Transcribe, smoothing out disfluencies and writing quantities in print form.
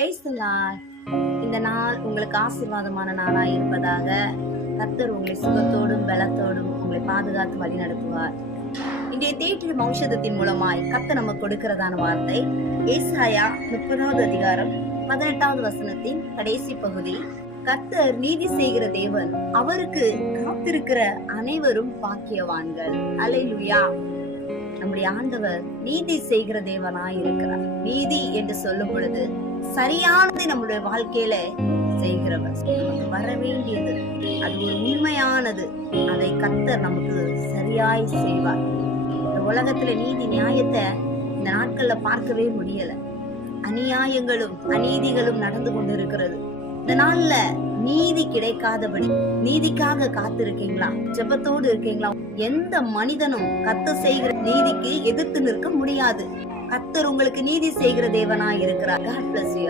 Praise the Lord. இந்த நாள் உங்களுக்கு ஆசீர்வாதமான நாளாய் இருப்பதாக. கர்த்தர் உங்களை சுகத்தோடும் பலத்தோடும் உங்களை பாதுகாத்து வழி நடத்துவார். இன்றைய தேற்றிலும் ஔஷதத்தின் மூலமாய் கர்த்தர் நமக்கு கொடுக்கிறதான வார்த்தை ஏசாயா 30வது அதிகாரம் 18வது வசனத்தின் கடைசி பகுதி. கர்த்தர் நீதி செய்கிற தேவன், அவருக்கு காத்திருக்கிற அனைவரும் பாக்கியவான்கள். அல்லேலூயா. நம்முடைய ஆண்டவர் நீதி செய்கிற தேவனாய் இருக்கிறார். நீதி என்று சொல்லும் பொழுது சரியானதை நம்முடைய வாழ்க்கையில செய்கிறவர். நமக்கு வர வேண்டியது அது ஒரு உண்மையானது, அதை கர்த்தர் நமக்கு சரியாய் செய்வார். இந்த உலகத்துல நீதி நியாயத்தை இந்த நாட்கள்ல பார்க்கவே முடியல. அநியாயங்களும் அநீதிகளும் நடந்து கொண்டு இருக்கிறது. இந்த நாள்ல நீதி கிடைக்காதபடி நீதிக்காக காத்திருக்கீங்களா? ஜெபத்தோடு இருக்கீங்களா? எந்த மனிதனும் கர்த்தர் செய்கிற நீதிக்கு எதிர்த்து நிற்க முடியாது. கர்த்தர் உங்களுக்கு நீதி செய்கிற தேவனாய் இருக்கிறார். God bless you.